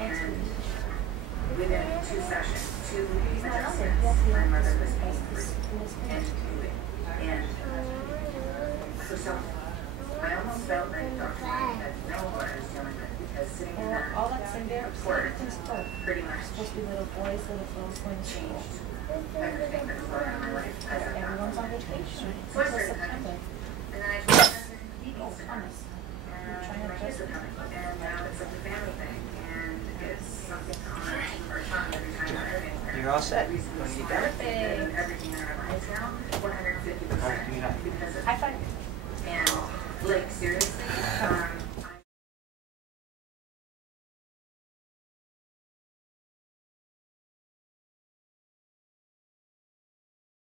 And within 2 sessions, 2 adjustments, my mother was pain-free and moving. And so I almost felt like Dr. Ryan had known what I was dealing with, because sitting in that all that's in there, report pretty much supposed to be little boys, little girls going to school. changed everything that was going on in my life. Everyone's on vacation So I until started cutting. September. And then I told my husband he needs to cut. Honest. And my kids are coming. And now it's like a family thing. And it's something on our tongue every time we're having. You're all set. When you got it. Everything in our lives now, 150%. Because of High five. and like seriously,